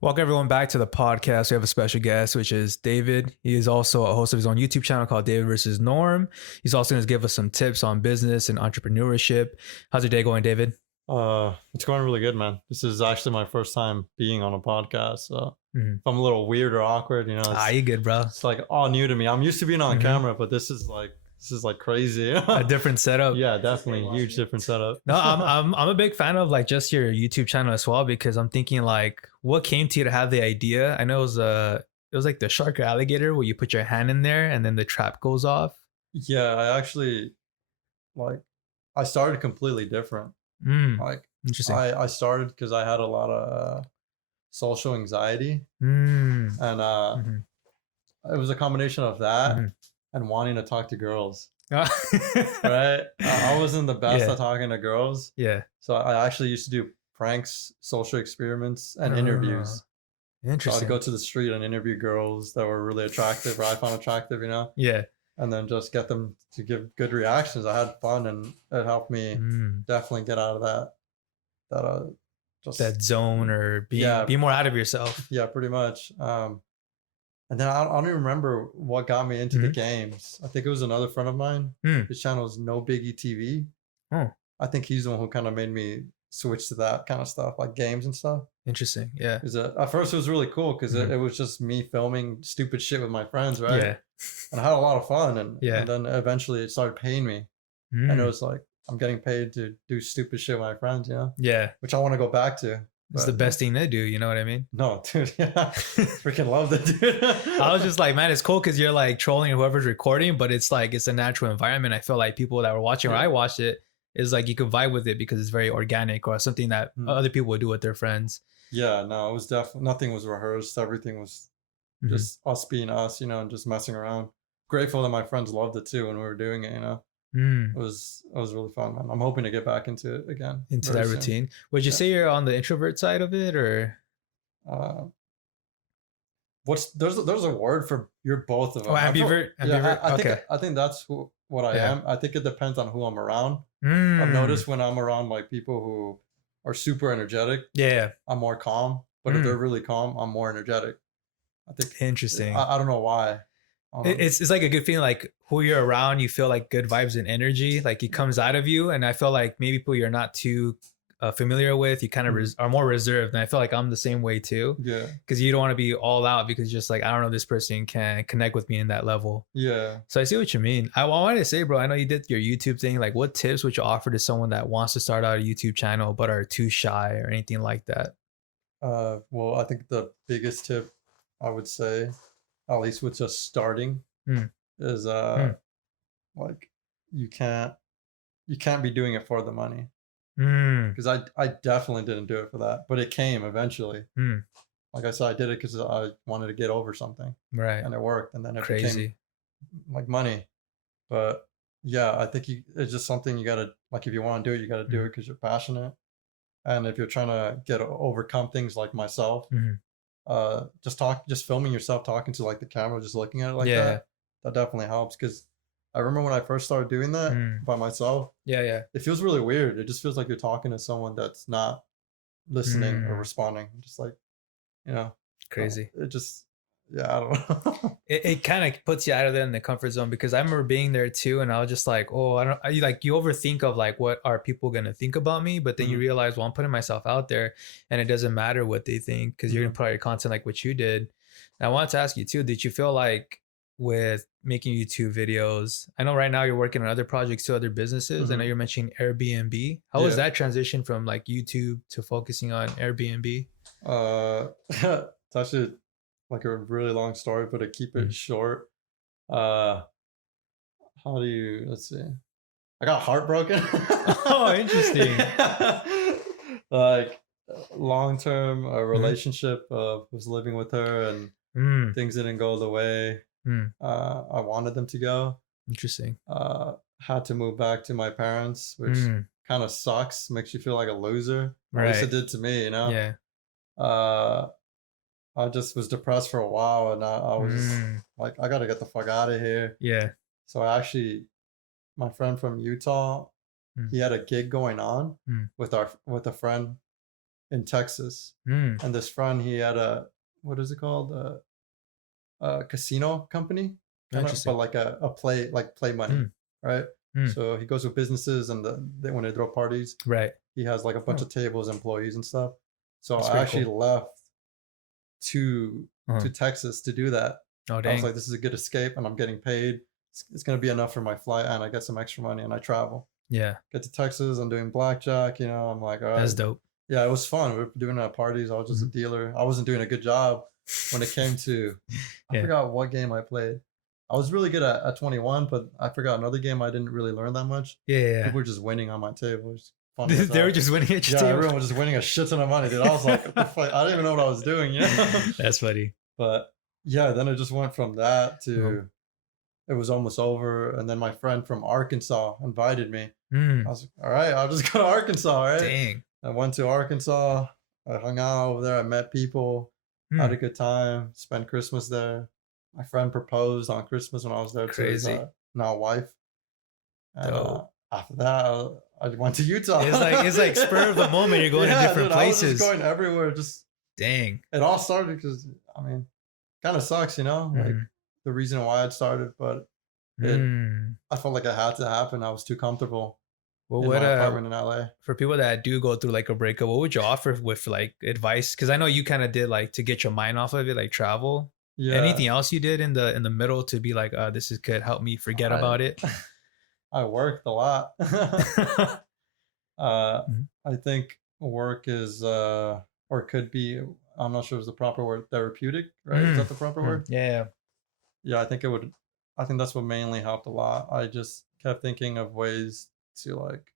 Welcome everyone back to the podcast. We have a special guest, which is David. He is also a host of his own YouTube channel called David vs. Norm. He's also going to give us some tips on business and entrepreneurship. How's your day going, David? It's going really good, man. This is actually my first time being on a podcast. So Mhm. if I'm a little weird or awkward, You good, bro? it's like all new to me. I'm used to being on Mhm. camera, but this is like crazy. A different setup. Yeah, definitely a huge different setup. No, I'm a big fan of like just your YouTube channel as well, because I'm thinking like, what came to you to have the idea? I know it was like the shark or alligator where you put your hand in there and then the trap goes off. Yeah, I actually like I started completely different. Mm, Like interesting. I started because I had a lot of social anxiety, Mm, and mhm, it was a combination of that mhm. and wanting to talk to girls. Ah. Right? I wasn't the best Yeah, at talking to girls. yeah. So I actually used to do pranks, social experiments, and interviews. So I'd Interesting. go to the street and interview girls that were really attractive or I found attractive, Yeah. and then just get them to give good reactions. I had fun and it helped me Mm. definitely get out of that just That zone or yeah, be more out of yourself. yeah, pretty much. And then I don't even remember what got me into the Mhm. games. I think it was another friend of mine. Mm. His channel is No Biggie TV. Oh, I think he's the one who kind of made me switch to that kind of stuff, like games and stuff. interesting. Yeah. Because at first it was really cool because Mhm. it was just me filming stupid shit with my friends, right? Yeah. And I had a lot of fun, and Yeah. and then eventually it started paying me, and it Mm. was like I'm getting paid to do stupid shit with my friends, Yeah. which I want to go back to. It's the But best thing to do. You know what I mean? no, dude, yeah, freaking love it, dude. I was just like, man, it's cool because you're like trolling whoever's recording, but it's like it's a natural environment. I feel like people that were watching or Yeah. I watched it is like you could vibe with it because it's very organic or something that Mm. other people would do with their friends. Yeah, no, it was definitely nothing was rehearsed. Everything was Mhm. just us being us, and just messing around. Grateful that my friends loved it too when we were doing it. Mm. It was really fun, man. I'm hoping to get back into it again Into very that soon. routine. Would you Yeah. say you're on the introvert side of it or? Uh, there's a word for you're both of them. Oh, ambivert. Yeah, Ambivert. I think Okay. I think that's what I Yeah. am. I think it depends on who I'm around. I've Mm. noticed when I'm around like people who are super energetic, Yeah. I'm more calm. But if Mm. they're really calm, I'm more energetic. I think Interesting. I don't know why. It's like a good feeling, like who you're around, you feel like good vibes and energy, like it comes out of you. And I feel like maybe people you're not too familiar with, you kind of Mhm. are more reserved. And I feel like I'm the same way too, Yeah, because you don't want to be all out because just like, I don't know, this person can connect with me in that level. yeah. So I see what you mean. I wanted to say, bro, I know you did your YouTube thing. Like, what tips would you offer to someone that wants to start out a YouTube channel but are too shy or anything like that? Well, I think the biggest tip I would say, at least with just starting, Mm. is Mm. like you can't be doing it for the money. Mm. Because I definitely didn't do it for that, but it came eventually. Mm. Like I said, I did it because I wanted to get over something, Right. and it worked, and then it became Crazy. like money. But yeah, I think it's just something you gotta like. If you want to do it, you gotta do it because you're passionate, and if you're trying to overcome things like myself, Mhm. just filming yourself talking to like the camera, just looking at it like Yeah. that definitely helps. Because I remember when I first started doing that Mm. by myself, Yeah. Yeah. it feels really weird. It just feels like you're talking to someone that's not listening or Mm. responding. Just like, you know, Crazy. it just, yeah, I don't know. It kind of puts you out of there in the comfort zone because I remember being there too, and I was just like, oh, you overthink of like what are people gonna think about me, but then you Mhm. realize, well, I'm putting myself out there, and it doesn't matter what they think because you're gonna Mhm. put out your content like what you did. And I wanted to ask you too, did you feel like with making YouTube videos, I know right now you're working on other projects to other businesses. I know Mhm. you're mentioning Airbnb. How was Yeah. that transition from like YouTube to focusing on Airbnb? It's actually like a really long story, but to keep it Mm. short, uh, let's see. I got heartbroken. Oh, interesting. Like long term Mhm. relationship, was living with her and Mm. things didn't go the way Mm. I wanted them to go. Interesting. Had to move back to my parents, which Mm. kind of sucks, makes you feel like a loser. At least Right. it did to me. Yeah. Uh, I just was depressed for a while, and I was just Mm. like, I gotta get the fuck out of here. Yeah. So my friend from Utah, Mm. he had a gig going on Mm. with a friend in Texas. Mm. And this friend, he had what is it called? A casino company, kind of, but Interesting. like a play money, Mm. right? Mm. So he goes with businesses, and when they throw parties, Right. he has like a bunch Oh, of tables, employees, and stuff. So that's I pretty actually cool. left to Uh-huh. Texas to do that. Oh, I was dang. like, this is a good escape, and I'm getting paid. It's going to be enough for my flight, and I get some extra money, and I travel. Yeah, Get to Texas, I'm doing blackjack. I'm like, all that's right. dope. Yeah, it was fun. We were doing it at parties. I was just a Mhm. dealer. I wasn't doing a good job when it came to, I Yeah. forgot what game I played. I was really good at 21, but I forgot another game I didn't really learn that much. Yeah, yeah, People yeah. were just winning on my table. It was funny as They were hell. just winning at your Yeah, table. everyone was just winning a shit ton of money, dude. I was like, what the fuck? I didn't even know what I was doing. That's funny. But yeah, then it just went from that Uh-huh. to it was almost over. And then my friend from Arkansas invited me. I Mm. was like, all right, I'll just go to Arkansas, right? Dang. I went to Arkansas. I hung out over there. I met people, had a Mm. good time, spent Christmas there. My friend proposed on Christmas when I was there to his Crazy. now wife. And Dope. after that, I went to Utah. It's like spur of the moment. You're going to Yeah, different dude, I was just places. going everywhere. Just Dang. it all started because I mean, kind of sucks, like Mhm. the reason why it started, but it Mm. I felt like it had to happen. I was too comfortable Well, in what my apartment in LA. for people that do go through like a breakup, what would you offer with like advice? Because I know you kind of did like to get your mind off of it, like travel. Yeah, Anything else you did in the middle to be like, this is could help me forget I about it? I worked a lot. Mhm. I think work is or could be, I'm not sure if it's the proper word, therapeutic, right? Is that Mm. the proper Mm. word? Yeah. Yeah, I think that's what mainly helped a lot. I just kept thinking of ways to like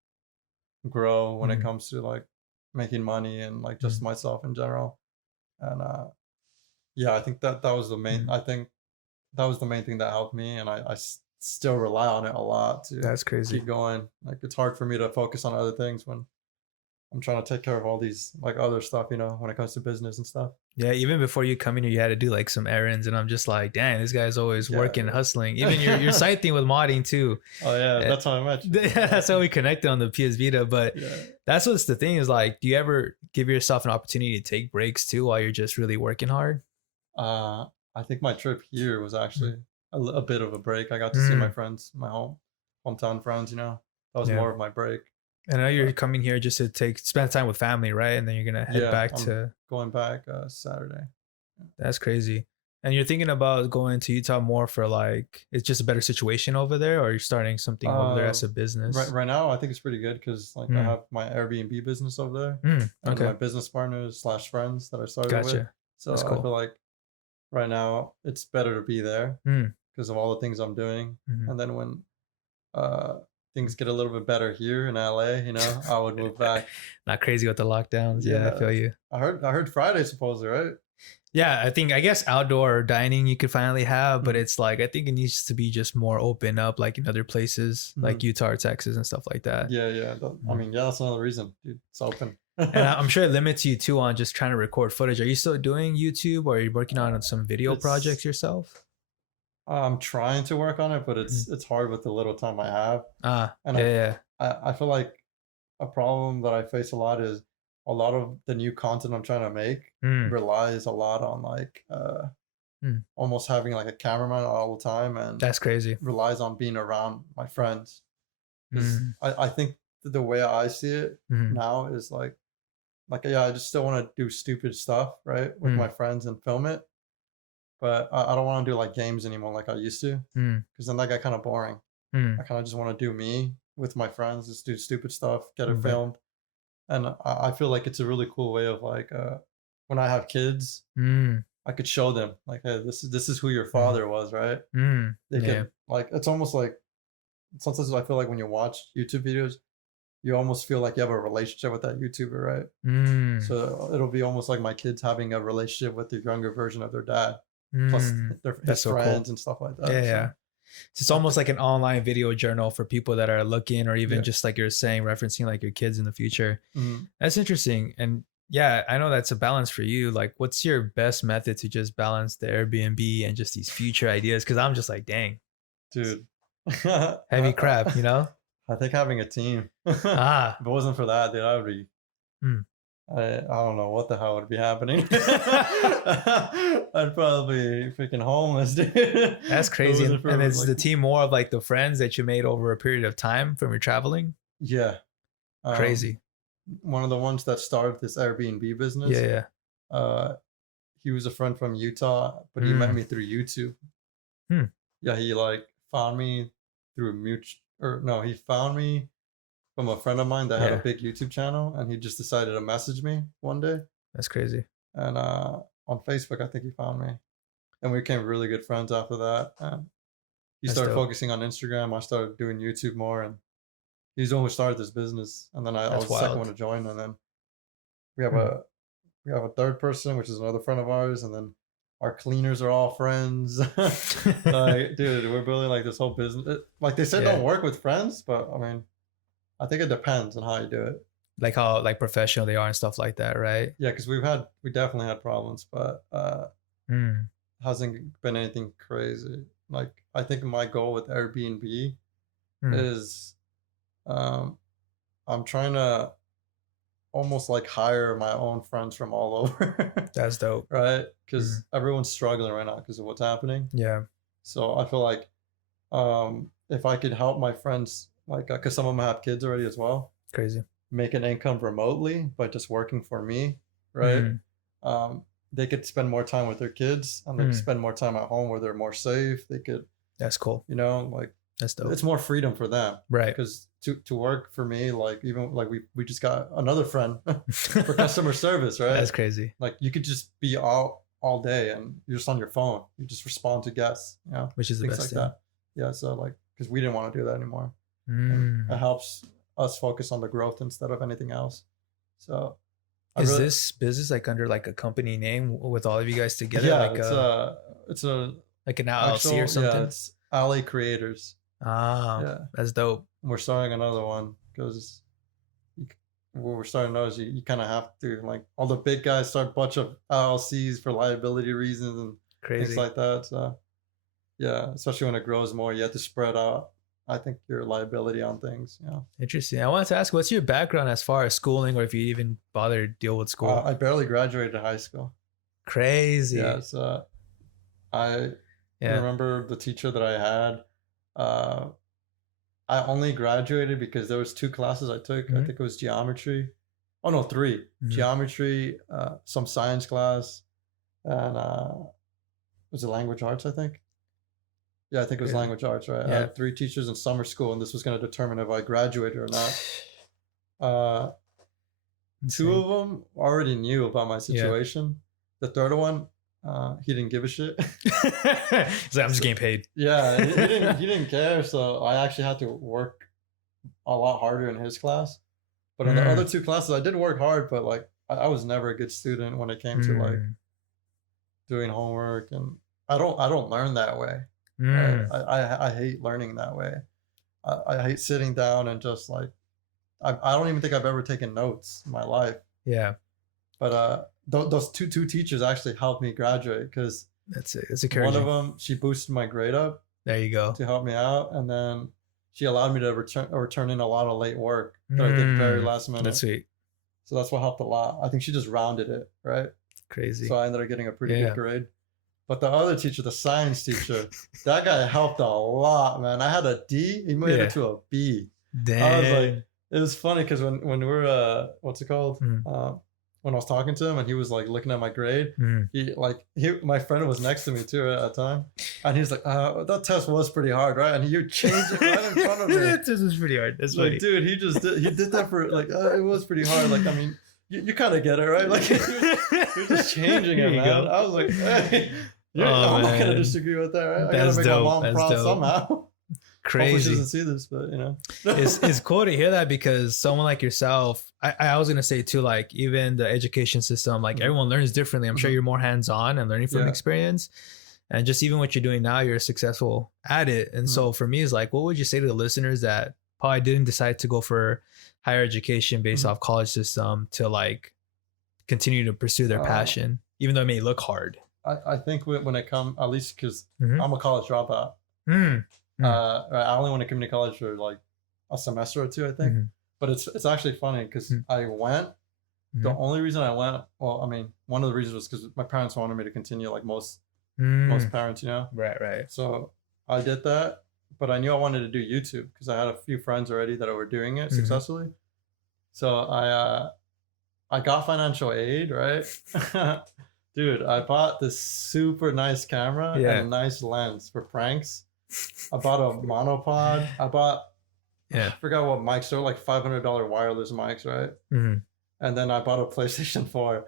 grow when it Mm. comes to like making money and like just Mm. myself in general. And yeah, I think that was the main, Mm. I think that was the main thing that helped me. And still rely on it a lot to That's crazy. keep going. Like it's hard for me to focus on other things when I'm trying to take care of all these like other stuff, when it comes to business and stuff. Yeah, even before you come in here, you had to do like some errands, and I'm just like, dang, this guy's always Yeah, working, dude. hustling. Even your side thing with modding too. Oh yeah, Eh, that's how I met you. That's how we connected on the PS Vita. But Yeah. that's what's the thing is like, do you ever give yourself an opportunity to take breaks too while you're just really working hard? Uh, I think my trip here was Mm. actually a bit of a break. I got to see my Mm. friends, my hometown friends. That was Yeah. more of my break. And I know you're But coming here just to spend time with family, right? And then you're gonna head yeah, back I'm to. going back Saturday. That's crazy. And you're thinking about going to Utah more for like it's just a better situation over there, or you're starting something over there Uh, as a right business? right now, I think it's pretty good because like I Mm. have my Airbnb business over there Mm. and my Okay. business partners slash friends that I started with. Gotcha. So That's I feel cool. like right now it's better to be there Mm. because of all the things I'm doing. Mhm. And then when uh, things get a little bit better here in LA, I would move back. Not crazy with the lockdowns. Yeah, I Yeah, feel you. I heard Friday supposedly, right? Yeah, I guess outdoor dining you could finally have, but Mhm, it's like I think it needs to be just more open up, like in other places, like mhm. Utah or Texas and stuff like that. Yeah, yeah. I Mm. mean, yeah, that's another reason, dude. It's open. And I'm sure it limits you too on just trying to record footage. Are you still doing YouTube, or are you working on some video It's projects yourself? I'm trying to work on it, but Mm. it's hard with the little time I have. Ah, And yeah, yeah. I feel like a problem that I face a lot is a lot of the new content I'm trying to make Mm. relies a lot on like Mm. almost having like a cameraman all the time and That's crazy. relies on being around my friends. Because Mm. I think the way I see it Mm. now is like yeah, I just still want to do stupid stuff, right, with my Mm. friends and film it. But I don't want to do like games anymore like I used to, Mm. because then that got kind of boring. I Mm. kind of just want to do me with my friends, just do stupid stuff, get it Right. filmed. And I feel like it's a really cool way of like when I have kids, Mm. I could show them like, hey, this is who your Mm. father was, right? Mm. They Yeah. could like it's almost like sometimes I feel like when you watch YouTube videos, you almost feel like you have a relationship with that YouTuber, right? Mm. So it'll be almost like my kids having a relationship with the younger version of their dad, plus Mm. That's his so cool. friends and stuff like Yeah, that. yeah. So So it's I almost think, like an online video journal for people that are looking, or even yeah. just like you're saying, referencing like your kids in the future. Mhm. That's interesting. And yeah, I know that's a balance for you. Like, what's your best method to just balance the Airbnb and just these future ideas? Cause I'm just like, dang, Dude. heavy crap, you know? I think having a team. If Ah, it wasn't for that, dude, I would be mm, I don't know what the hell would be happening. I'd probably be freaking homeless, dude. That's If it crazy. wasn't for, And is like, the team more of like the friends that you made over a period of time from your traveling? yeah. Crazy. One of the ones that started this Airbnb Yeah, business, yeah. he was a friend from Utah, but he met me through YouTube. Hmm. Yeah, he like found me through he found me from a friend of mine that had a Yeah. big YouTube channel, and he just decided to message me one day. That's crazy. And on Facebook, I think he found me, and we became really good friends after that. And he That's started dope. focusing on Instagram. I started doing YouTube more, and he's the one who started this business. And then I That's was the second wild. one to join, and then we have Hmm. a third person, which is another friend of ours, and then our cleaners are all friends. Like, dude, we're building like this whole business. Like they said, Yeah. don't work with friends, but I mean, I think it depends on how you do it. Like how like professional they are and stuff like that, right? Yeah, because we definitely had problems, but Mm. hasn't been anything crazy. Like I think my goal with Airbnb Mm. is I'm trying to almost like hire my own friends from all over. That's dope. Right? Because everyone's struggling right now because of what's happening. Yeah. So I feel like if I could help my friends, like, because some of them have kids already as well, Crazy. make an income remotely by just working for me, right? They could spend more time with their kids, and they could spend more time at home where they're more safe. They could, That's cool. you know, like, That's dope. it's more freedom for them, Right. because to work for me, like, even like we just got another friend for customer service, right? That's crazy. Like you could just be out all day and you're just on your phone. You just respond to guests, you know, Which is the things best like thing. that. Yeah, so like, because we didn't want to do that anymore. Mm. It helps us focus on the growth instead of anything else. So Is this business like under like a company name with all of you guys together? yeah, Like it's a like an LLC or something? yeah, it's Alley Creators. Ah, Yeah, that's dope. we're starting another one because what we're starting to know is you kind of have to, like, all the big guys start a bunch of LLCs for liability reasons and Crazy. things like that. So yeah, especially when it grows more, you have to spread out, I think, your liability on things. You know, Interesting. I wanted to ask, what's your background as far as schooling, or if you even bother to deal with school? I barely graduated high school. Crazy. Yeah, so I remember the teacher that I had. I only graduated because there was 2 classes I took. I think it was geometry. Oh no, 3. Geometry, some science class, and was it language arts, I think? Yeah, I think it was language arts, right? I had 3 teachers in summer school, and this was going to determine if I graduated or not. 2 of them already knew about my situation. The third one, he didn't give a shit. He's like, I'm just getting paid. Yeah, he didn't care. So I actually had to work a lot harder in his class. But in the other 2 classes, I did work hard, but like I was never a good student when it came to like doing homework, and I don't learn that way. Right? I hate learning that way. I hate sitting down and just like I don't even think I've ever taken notes in my life. Yeah. But those two teachers actually helped me graduate, because That's it. It's encouraging. one of them, she boosted my grade up. There you go. To help me out, and then she allowed me to return in a lot of late work that I did very last minute. That's sweet. So that's what helped a lot. I think she just rounded it, right? Crazy. So I ended up getting a pretty good grade. But the other teacher, the science teacher, that guy helped a lot, man. I had a D, he made it to a B. Dang. I was like, it was funny because when we were what's it called? When I was talking to him and he was like looking at my grade, my friend was next to me too at the time, and he's like, that test was pretty hard, right? And he changed it right in front of me. That test was pretty hard. That's like, funny. dude, he did that for like, it was pretty hard. Like, I mean, you kind of get it, right? Like, you're just changing it, man. I was like, hey, I'm not gonna disagree with that, right? I gotta make my mom proud somehow. Crazy. Hopefully she doesn't see this, but you know, it's cool to hear that, because someone like yourself, I was gonna say too, like even the education system, like everyone learns differently. I'm sure you're more hands-on and learning from experience, and just even what you're doing now, you're successful at it. And so for me, it's like, what would you say to the listeners that probably didn't decide to go for higher education based off college system to like continue to pursue their passion, even though it may look hard? I think when it comes, at least because I'm a college dropout. I only went to community college for like a semester or 2, I think. But it's actually funny because I went The only reason I went, well, I mean, one of the reasons was because my parents wanted me to continue, like most parents, you know. Right. So I did that, but I knew I wanted to do YouTube because I had a few friends already that were doing it successfully. So I got financial aid, right? Dude, I bought this super nice camera and a nice lens for pranks. I bought a monopod. I forgot what mics. They were like $500 wireless mics, right? And then I bought a PlayStation 4.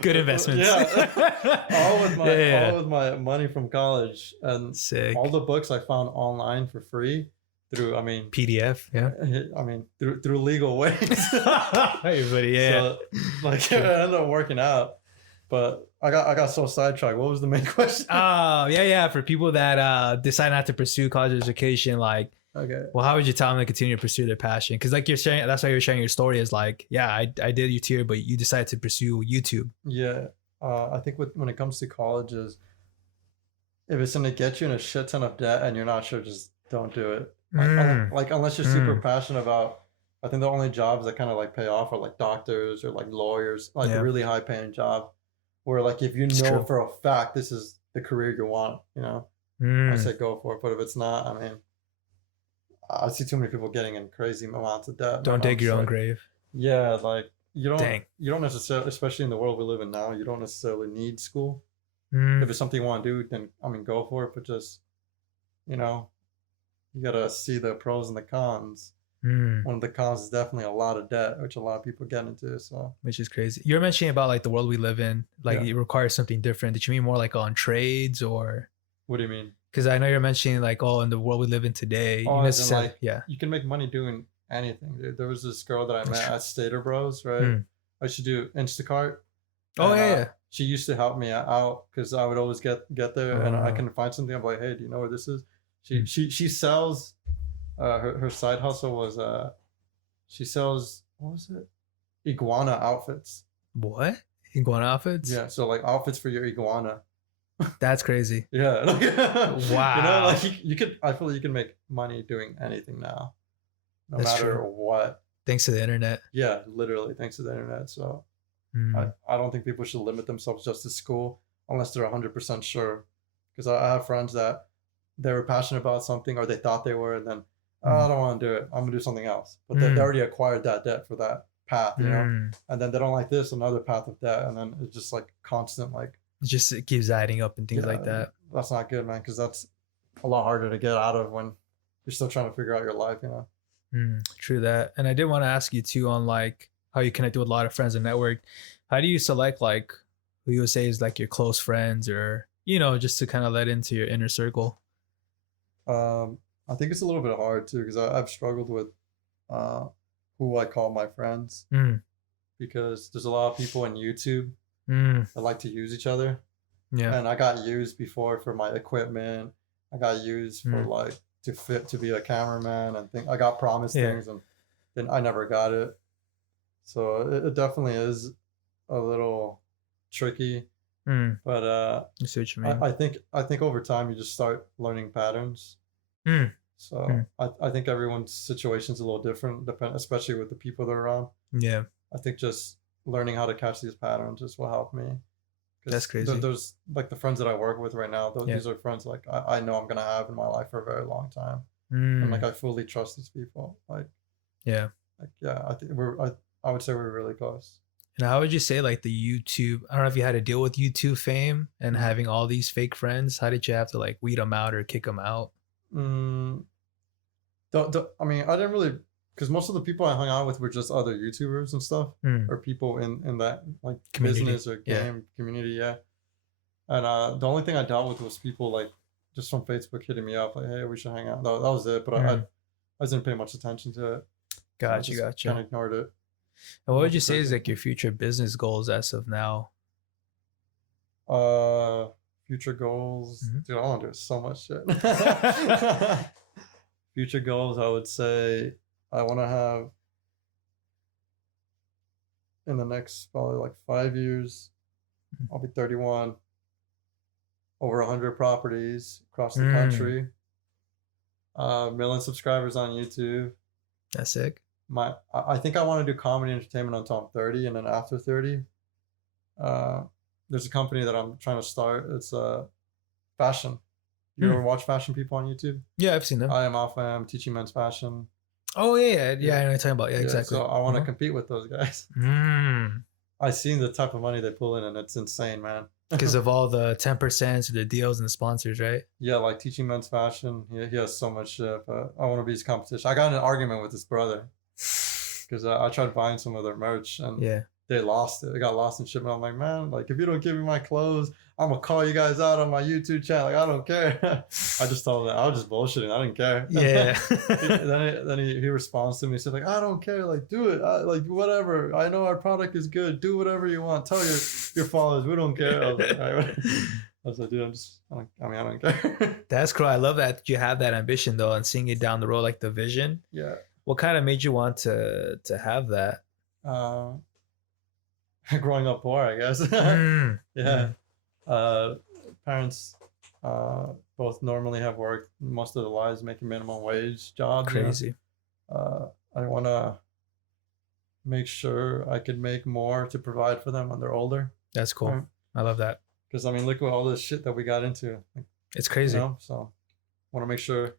Good investments. Yeah. all with my money from college. And sick. All the books I found online for free through, I mean, PDF, yeah. I mean, through legal ways. Hey, buddy, yeah. So, like, it ended up working out. But I got so sidetracked. What was the main question? Oh, yeah. For people that decide not to pursue college education, like, okay, well, how would you tell them to continue to pursue their passion? Because like you're sharing, that's why you're sharing your story is like, yeah, I did UTR, but you decided to pursue YouTube. Yeah, I think when it comes to colleges, if it's gonna get you in a shit ton of debt and you're not sure, just don't do it. Like unless you're super passionate about, I think the only jobs that kind of like pay off are like doctors or like lawyers, like a really high paying job, where like if you know for a fact this is the career you want, you know, I say go for it. But if it's not, I mean, I see too many people getting in crazy amounts of debt. Don't dig your own grave. Yeah, like you don't necessarily, especially in the world we live in now, you don't necessarily need school. If it's something you want to do, then I mean, go for it. But just, you know, you gotta see the pros and the cons. One of the cons is definitely a lot of debt, which a lot of people get into. So, which is crazy. You're mentioning about like the world we live in, like it requires something different. Did you mean more like on trades or? What do you mean? Because I know you're mentioning like, oh, in the world we live in today, you can make money doing anything, dude. There was this girl that I met at Stater Bros, right? I should do Instacart. Oh, yeah. She used to help me out because I would always get there and I couldn't find something. I'm like, hey, do you know where this is? She sells, her side hustle was, she sells, what was it? Iguana outfits. What? Iguana outfits? Yeah, so like outfits for your iguana. That's crazy. Yeah. Wow. You know, like you could, I feel like you can make money doing anything now, no matter what. Thanks to the internet. Yeah, literally thanks to the internet. So I don't think people should limit themselves just to school unless they're 100% sure. Because I have friends that they were passionate about something or they thought they were, and then I don't want to do it. I'm gonna do something else. But they already acquired that debt for that path, you know. And then they don't like this, another path of debt, and then it's just like constant like. It keeps adding up and things like that. That's not good, man, because that's a lot harder to get out of when you're still trying to figure out your life, you know. True that. And I did want to ask you too on like how you connect with a lot of friends and network. How do you select like who you would say is like your close friends, or you know, just to kind of let into your inner circle? I think it's a little bit hard too, because I've struggled with who I call my friends, because there's a lot of people in YouTube that like to use each other. Yeah. And I got used before for my equipment. I got used for like to be a cameraman and I got promised things and then I never got it. So it definitely is a little tricky. But I see what you mean. I think over time you just start learning patterns. So I think everyone's situation is a little different, especially with the people they're around. Yeah. I think just learning how to catch these patterns is what helped me. That's crazy. There's like the friends that I work with right now. These are friends like I know I'm gonna have in my life for a very long time, and like I fully trust these people. I think I would say we're really close. And how would you say like the YouTube? I don't know if you had to deal with YouTube fame and having all these fake friends. How did you have to like weed them out or kick them out? I mean, I didn't really, because most of the people I hung out with were just other YouTubers and stuff, or people in that like community. Business or game community, yeah. And the only thing I dealt with was people like just from Facebook hitting me up like, hey, we should hang out. That was it. But I didn't pay much attention to it. Gotcha. Kind of ignored it. And what would you say is like your future business goals as of now? Future goals, dude, I want to do so much shit. Future goals, I would say I want to have in the next probably like 5 years, I'll be 31, over 100 properties across the country, 1 million subscribers on YouTube. That's sick. I think I want to do comedy entertainment until I'm 30, and then after 30, there's a company that I'm trying to start. It's fashion. You ever watch fashion people on YouTube? Yeah, I've seen them. I am Alpha. I'm teaching men's fashion. Oh yeah. I know what you're talking about. Yeah, exactly. So I want to compete with those guys. I've seen the type of money they pull in, and it's insane, man. Because of all the 10%, the deals and the sponsors, right? Yeah, like teaching men's fashion. He has so much shit, but I want to be his competition. I got in an argument with his brother because I tried buying some of their merch, and they lost it. It got lost in shipment. I'm like, man, like if you don't give me my clothes, I'm gonna call you guys out on my YouTube channel. Like I don't care. I just told him that I was just bullshitting. I didn't care. Yeah. then he responds to me. He said like, I don't care. Like do it. Like whatever. I know our product is good. Do whatever you want. Tell your followers we don't care. I was like, I was like, dude, I don't care. That's cool. I love that you have that ambition though, and seeing it down the road, like the vision. Yeah. What kind of made you want to have that? Growing up poor, I guess. Yeah. Parents both normally have worked most of their lives making minimum wage jobs. Crazy. I want to make sure I could make more to provide for them when they're older. That's cool. Right? I love that. Because I mean, look at all this shit that we got into. It's crazy. You know? So I want to make sure if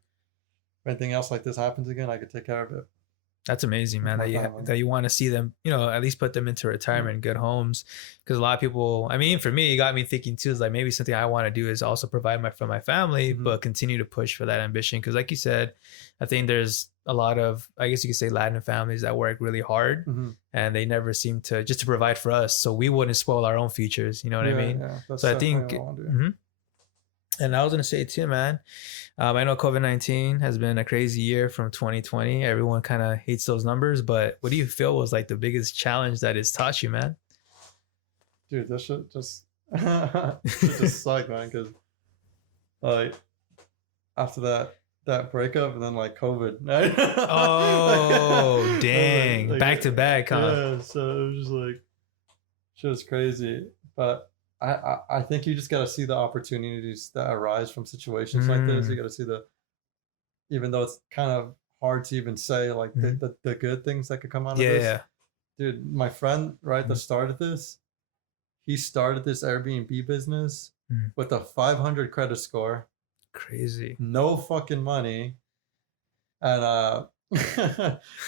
anything else like this happens again, I could take care of it. That's amazing, man. That you want to see them, at least put them into retirement in good homes. Because a lot of people, I mean, for me, it got me thinking too. Is like maybe something I want to do is also provide for my family, but continue to push for that ambition. Because like you said, I think there's a lot of, I guess you could say, Latin families that work really hard, and they never seem to just to provide for us, so we wouldn't spoil our own futures. You know what I mean? Yeah, so I think. And I was gonna say too, man. I know COVID-19 has been a crazy year from 2020. Everyone kind of hates those numbers, but what do you feel was like the biggest challenge that it's taught you, man? Dude, this shit just just sucked, man. Because like after that breakup and then like COVID. Oh dang! Like, back to back, huh? Yeah. So it was just like shit was crazy, but. I think you just got to see the opportunities that arise from situations like this. You got to see even though it's kind of hard to even say like the good things that could come out of this. Yeah. Dude, my friend, right, that started this, he started this Airbnb business with a 500 credit score. Crazy. No fucking money. And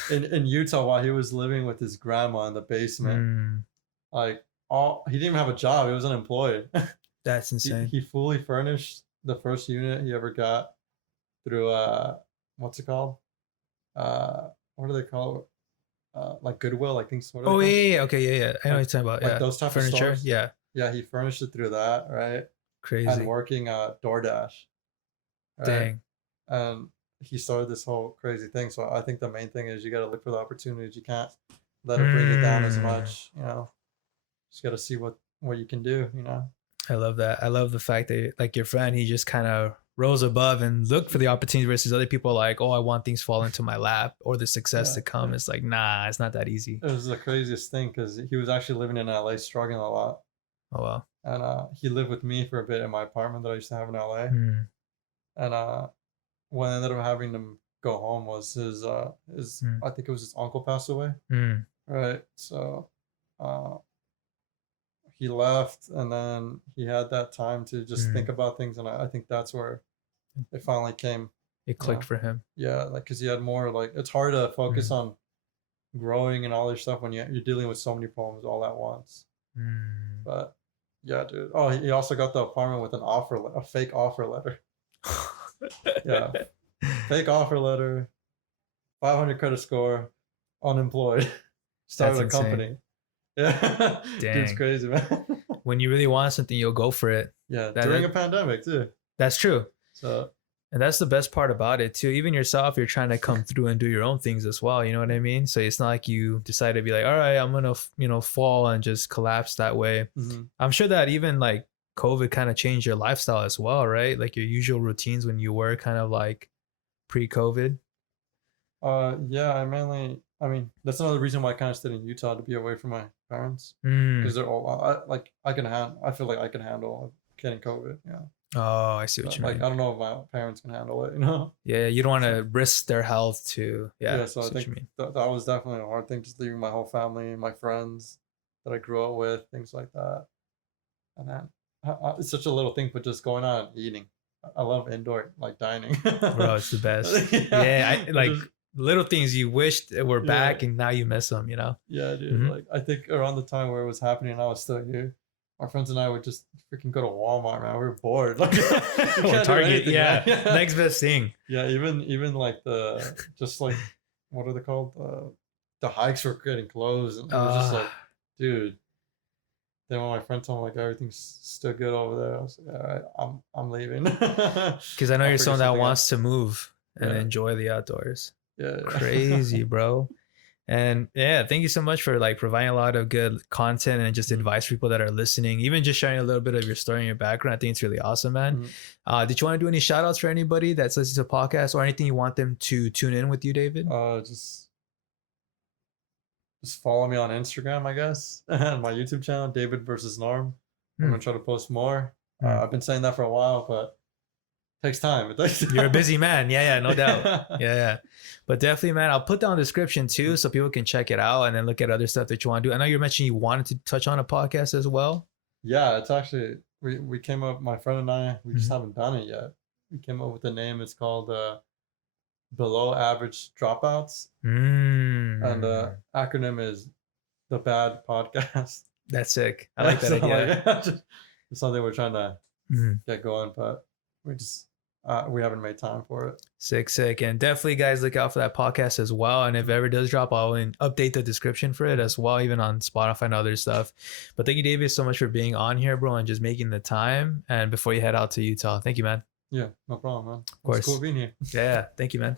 in Utah while he was living with his grandma in the basement. Like, he didn't even have a job. He was unemployed. That's insane. He fully furnished the first unit he ever got through what's it called? What do they call it? Like Goodwill, I think. Oh yeah. Okay, yeah. I know what you're talking about. Like those type furniture. Of stores. Yeah. Yeah, he furnished it through that, right? Crazy. And working DoorDash. Right? Dang. And he started this whole crazy thing. So I think the main thing is you got to look for the opportunities. You can't let it bring it down as much, Just got to see what you can do, I love that. I love the fact that like your friend, he just kind of rose above and looked for the opportunity versus other people like, oh, I want things fall into my lap or the success to come. Yeah. It's like, nah, it's not that easy. It was the craziest thing because he was actually living in LA, struggling a lot. Oh, wow. And he lived with me for a bit in my apartment that I used to have in LA. And when I ended up having to go home was his I think it was his uncle passed away. Right. So he left, and then he had that time to just think about things, and I think that's where it finally came. It clicked for him. Yeah, like because he had more like it's hard to focus on growing and all this stuff when you're dealing with so many problems all at once. But yeah, dude. Oh, he also got the apartment with a fake offer letter. Yeah, fake offer letter, 500 credit score, unemployed, started a company. Yeah. Dang. It's crazy, man. When you really want something, you'll go for it. Yeah, during a pandemic too. That's true. So, and that's the best part about it too. Even yourself, you're trying to come through and do your own things as well. You know what I mean? So it's not like you decide to be like, all right, I'm going to, fall and just collapse that way. I'm sure that even like COVID kind of changed your lifestyle as well, right? Like your usual routines when you were kind of like pre-COVID. Yeah, I mean, that's another reason why I kind of stayed in Utah, to be away from my parents, because they're all I feel like I can handle getting COVID. Yeah. Oh, I see what But, you like, mean. I don't know if my parents can handle it, you know? Yeah, you don't want So, to risk their health to. Yeah, yeah, so I that's what think you mean. that was definitely a hard thing, just leaving my whole family, my friends that I grew up with, things like that. And then it's such a little thing, but just going out and eating. I love indoor, like, dining. Bro, it's the best. Yeah, Yeah, I I like just, little things you wished were yeah, back and now you miss them. You know. yeah, dude. Hmm. Like, I think around the time where it was happening, and I was still here. My friends and I would just freaking go to Walmart, man. We were bored. Like, you Or can't do Target. anything, man. Yeah, next best thing. Yeah, even like the just like what are they called? The hikes were getting closed, and it was just Uh, like, dude. Then when my friend told me like everything's still good over there, I was like, all right, I'm leaving. Because I know I'll you're figure someone that something out. wants to move and Yeah, enjoy the outdoors. yeah, Crazy, bro. And yeah, thank you so much for like providing a lot of good content and just advice for people that are listening. Even just sharing a little bit of your story and your background. I think it's really awesome, man. Did you want to do any shout outs for anybody that's listening to the podcast or anything you want them to tune in with you, David? Just follow me on Instagram, I guess, and my YouTube channel, DavidVsNorm. I'm gonna try to post more. I've been saying that for a while, but it takes time. It takes time. You're a busy man. Yeah, no doubt. Yeah. But definitely, man, I'll put down the description too so people can check it out and then look at other stuff that you want to do. I know you mentioned you wanted to touch on a podcast as well. Yeah, it's actually we came up, my friend and I, we just haven't done it yet. We came up with a name. It's called Below Average Dropouts. And the acronym is the Bad Podcast. That's sick. I like that idea. Like, it's something we're trying to get going, but we haven't made time for it. Sick. And definitely, guys, look out for that podcast as well. And if it ever does drop, I'll update the description for it as well, even on Spotify and other stuff. But thank you, David, so much for being on here, bro, and just making the time. And before you head out to Utah, thank you, man. Yeah, no problem, man. Of course. It's cool being here. Yeah, thank you, man.